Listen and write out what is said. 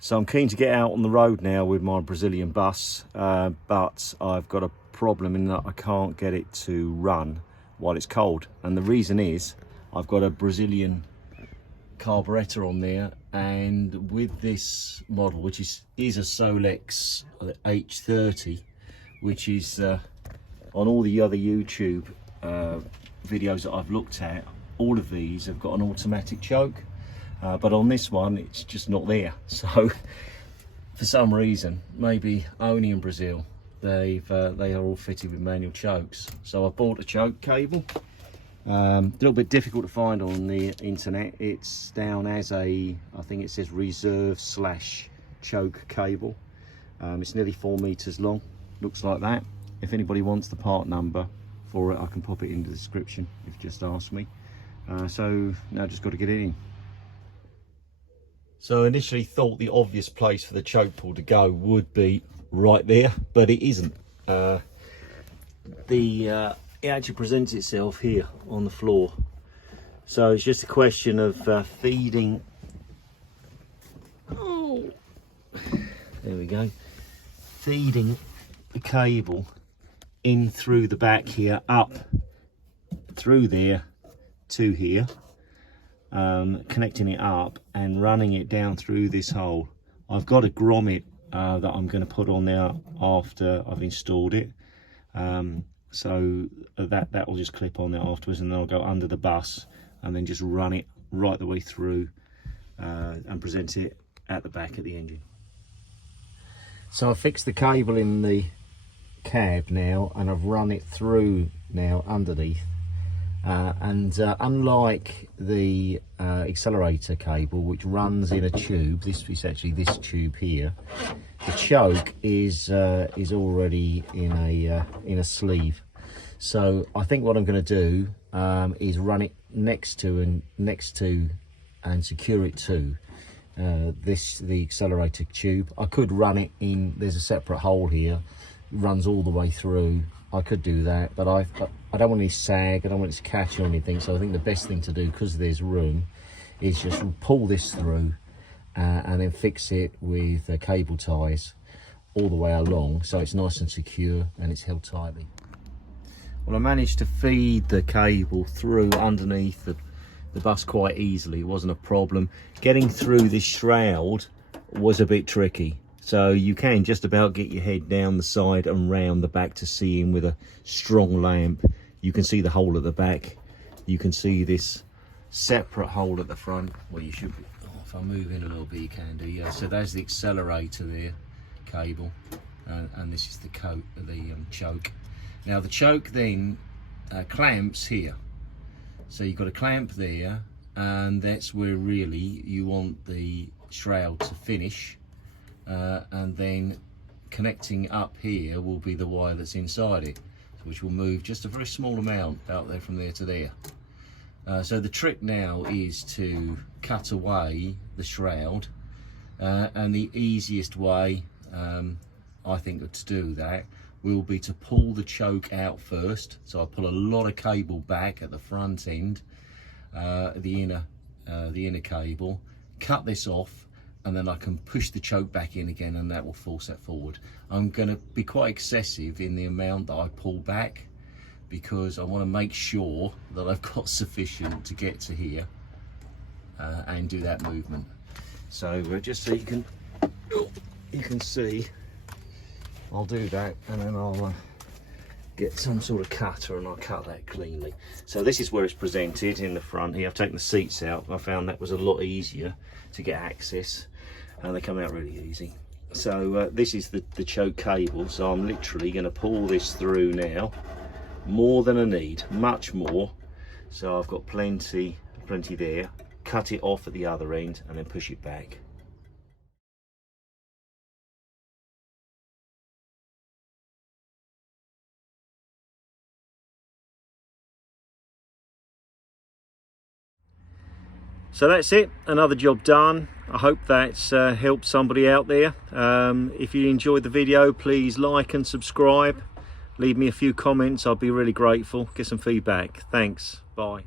So I'm keen to get out on the road now with my Brazilian bus, but I've got a problem in that I can't get it to run while it's cold. And the reason is I've got a Brazilian carburettor on there, and with this model, which is a Solex H30, which is on all the other YouTube videos that I've looked at, all of these have got an automatic choke. But on this one, it's just not there. So for some reason, maybe only in Brazil, they are all fitted with manual chokes. So I bought a choke cable. A little bit difficult to find on the internet. It's down as I think it says reserve / choke cable. It's nearly 4 meters long, looks like that. If anybody wants the part number for it, I can pop it in the description if you just ask me. So now I've just got to get it in. So I initially thought the obvious place for the choke pull to go would be right there, but it isn't. It actually presents itself here on the floor. So it's just a question of feeding. Oh, there we go. Feeding the cable in through the back here, up through there to here. Connecting it up and running it down through this hole. I've got a grommet that I'm going to put on there after I've installed it, so that will just clip on there afterwards, and then I'll go under the bus and then just run it right the way through and present it at the back of the engine. So I fixed the cable in the cab now, and I've run it through now underneath. Unlike the accelerator cable, which runs in a tube, this is actually this tube here. The choke is already in a sleeve. So I think what I'm going to do is run it next to and secure it to the accelerator tube. I could run it in. There's a separate hole here, runs all the way through. I could do that, but I don't want any sag, I don't want it to catch or anything. So I think the best thing to do, because there's room, is just pull this through and then fix it with cable ties all the way along, so it's nice and secure and it's held tightly. Well, I managed to feed the cable through underneath the bus quite easily. It wasn't a problem. Getting through this shroud was a bit tricky. So you can just about get your head down the side and round the back to see in with a strong lamp. You can see the hole at the back. You can see this separate hole at the front. Well, you should be, if I move in a little bit, you can do, yeah. So there's the accelerator there, cable, and this is the choke. Now the choke then clamps here. So you've got a clamp there, and that's where really you want the shroud to finish. And then connecting up here will be the wire that's inside it, which will move just a very small amount out there from there to there. So the trick now is to cut away the shroud, and the easiest way I think to do that will be to pull the choke out first. So I pull a lot of cable back at the front end, the inner cable, cut this off, and then I can push the choke back in again, and that will force that forward. I'm going to be quite excessive in the amount that I pull back, because I want to make sure that I've got sufficient to get to here and do that movement. So just so you can see, I'll do that, and then I'll get some sort of cutter and I'll cut that cleanly. So this is where it's presented in the front here. I've taken the seats out. I found that was a lot easier to get access, and they come out really easy. So this is the choke cable. So I'm literally going to pull this through now, more than I need, much more. So I've got plenty there. Cut it off at the other end and then push it back. So that's it, another job done. I hope that's helped somebody out there. If you enjoyed the video, please like and subscribe. Leave me a few comments, I'll be really grateful. Get some feedback. Thanks, bye.